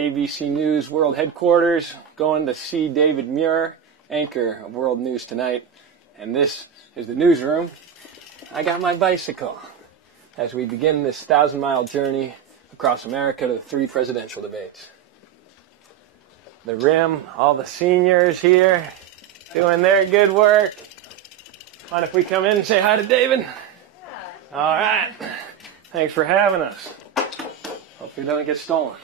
ABC News World Headquarters, going to see David Muir, anchor of World News Tonight. And this is the newsroom. I got my bicycle as we begin this 1,000-mile journey across America to the 3 presidential debates. The Rim, all the seniors here doing their good work. Mind if we come in and say hi to David? Yeah. All right. Thanks for having us. Hope we don't get stolen.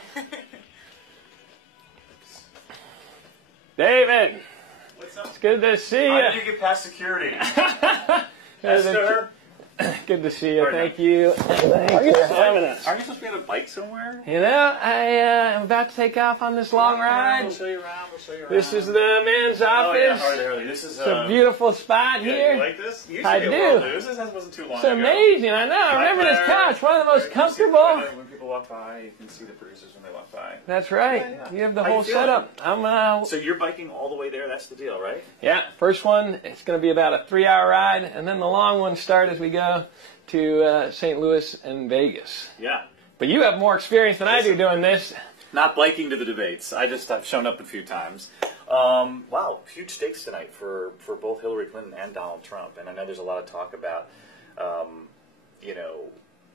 David! What's up? It's good to see you. How did you get past security? Esther? Good to see you. Thank you. Thanks for having us. Aren't you supposed to be on a bike somewhere? You know, I am about to take off on this long ride. We'll show you around. We'll show you around. This is the man's office. Oh, yeah, hardly. This is it's a beautiful spot here. You like this? I do. This wasn't too long It's ago. amazing. I know. I remember this couch. One of the most comfortable. When people walk by, you can see the producers when they walk by. That's right. Yeah. You have the whole setup. So you're biking all the way there? That's the deal, right? Yeah. First one, it's going to be about a 3-hour ride, and then the long ones start as we go to St. Louis and Vegas. Yeah. But you have more experience than I do doing this. Not biking to the debates. I've shown up a few times. Wow, huge stakes tonight for both Hillary Clinton and Donald Trump. And I know there's a lot of talk about,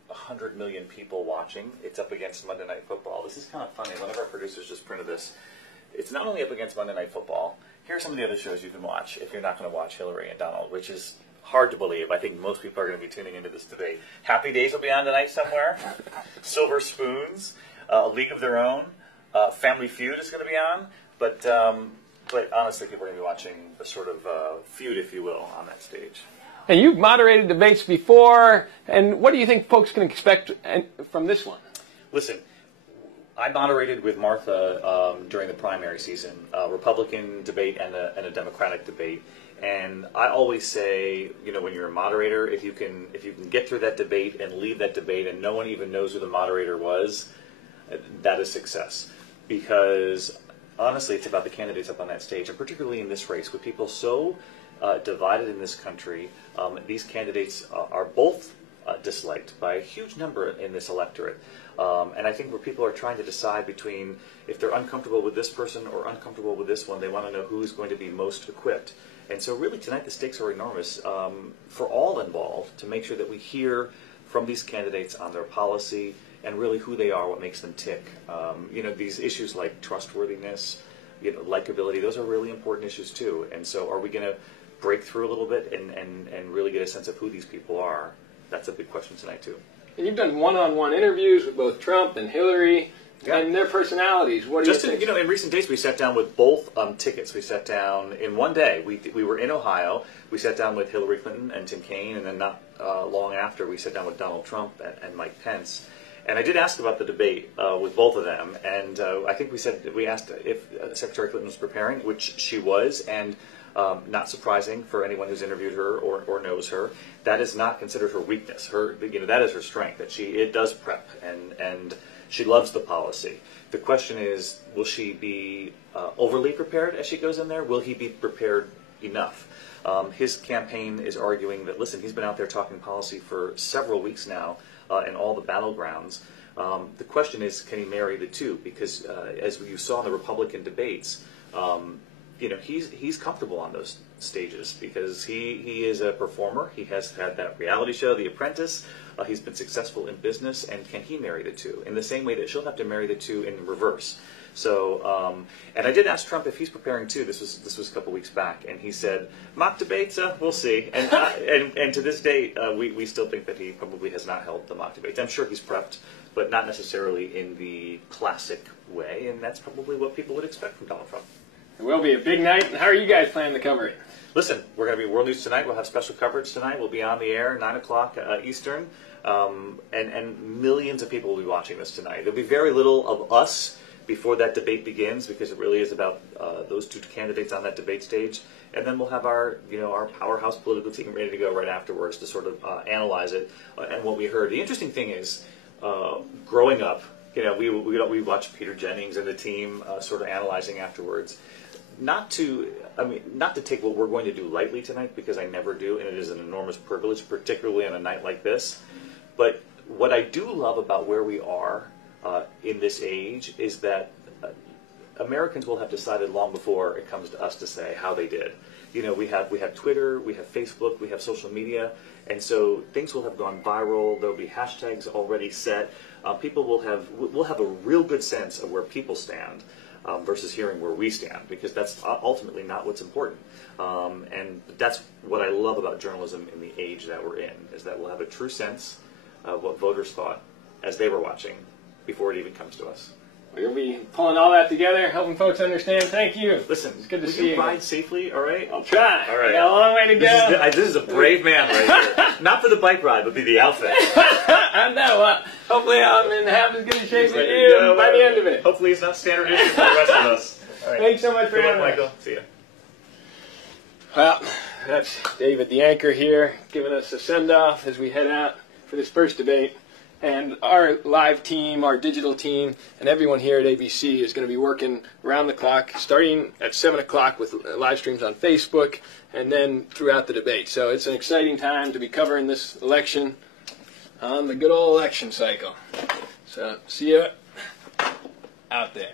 100 million people watching. It's up against Monday Night Football. This is kind of funny. One of our producers just printed this. It's not only up against Monday Night Football. Here are some of the other shows you can watch if you're not going to watch Hillary and Donald, which is hard to believe. I think most people are going to be tuning into this debate. Happy Days will be on tonight somewhere. Silver Spoons, A League of Their Own, Family Feud is going to be on. But honestly, people are going to be watching a sort of feud, if you will, on that stage. And you've moderated debates before, and what do you think folks can expect from this one? Listen, I moderated with Martha during the primary season, a Republican debate and a Democratic debate. And I always say, when you're a moderator, if you can get through that debate and leave that debate and no one even knows who the moderator was, that is success. Because honestly, it's about the candidates up on that stage, and particularly in this race, with people so divided in this country. These candidates are both disliked by a huge number in this electorate. And I think where people are trying to decide between if they're uncomfortable with this person or uncomfortable with this one, they want to know who's going to be most equipped. And so really tonight the stakes are enormous for all involved to make sure that we hear from these candidates on their policy and really who they are, what makes them tick. These issues like trustworthiness, likability, those are really important issues too. And so are we going to break through a little bit and really get a sense of who these people are? That's a big question tonight too. And you've done one-on-one interviews with both Trump and Hillary. Yeah. And their personalities. What do you think? In recent days, we sat down with both tickets. We sat down in one day. We were in Ohio. We sat down with Hillary Clinton and Tim Kaine, and then not long after, we sat down with Donald Trump and Mike Pence. And I did ask about the debate with both of them, and I think we asked if Secretary Clinton was preparing, which she was, and not surprising for anyone who's interviewed her or knows her. That is not considered her weakness. That is her strength. That it does prep and she loves the policy. The question is, will she be overly prepared as she goes in there? Will he be prepared enough? His campaign is arguing that, listen, he's been out there talking policy for several weeks now in all the battlegrounds. The question is, can he marry the two? Because as you saw in the Republican debates, he's comfortable on those stages because he is a performer. He has had that reality show, The Apprentice. He's been successful in business, and can he marry the two in the same way that she'll have to marry the two in reverse? So, and I did ask Trump if he's preparing too. This was a couple weeks back, and he said, "Mock debates, we'll see." And and to this date, we still think that he probably has not held the mock debates. I'm sure he's prepped, but not necessarily in the classic way, and that's probably what people would expect from Donald Trump. It will be a big night. How are you guys planning to cover it? Listen, we're going to be World News Tonight. We'll have special coverage tonight. We'll be on the air 9 o'clock Eastern, and millions of people will be watching this tonight. There'll be very little of us before that debate begins because it really is about those two candidates on that debate stage. And then we'll have our powerhouse political team ready to go right afterwards to sort of analyze it and what we heard. The interesting thing is, growing up, we watched Peter Jennings and the team sort of analyzing afterwards. Not to take what we're going to do lightly tonight, because I never do, and it is an enormous privilege, particularly on a night like this. But what I do love about where we are in this age is that Americans will have decided long before it comes to us to say how they did. You know, we have Twitter, we have Facebook, we have social media, and so things will have gone viral. There'll be hashtags already set. People will have a real good sense of where people stand versus hearing where we stand, because that's ultimately not what's important. And that's what I love about journalism in the age that we're in, is that we'll have a true sense of what voters thought as they were watching before it even comes to us. We'll be pulling all that together, helping folks understand. Thank you. Listen, it's good to will see you. Ride safely, all right? I'll try. All right. Got a long way to go. This is a brave man right here. Not for the bike ride, but for the outfit. I know. Hopefully I'm in half as good a shape as you by the end of it. Hopefully it's not standard issue for the rest of us. All right. Thanks so much for having me. Michael. See ya. Well, that's David, the anchor here, giving us a send-off as we head out for this first debate. And our live team, our digital team, and everyone here at ABC is going to be working around the clock, starting at 7 o'clock with live streams on Facebook, and then throughout the debate. So it's an exciting time to be covering this election on the good old election cycle. So see you out there.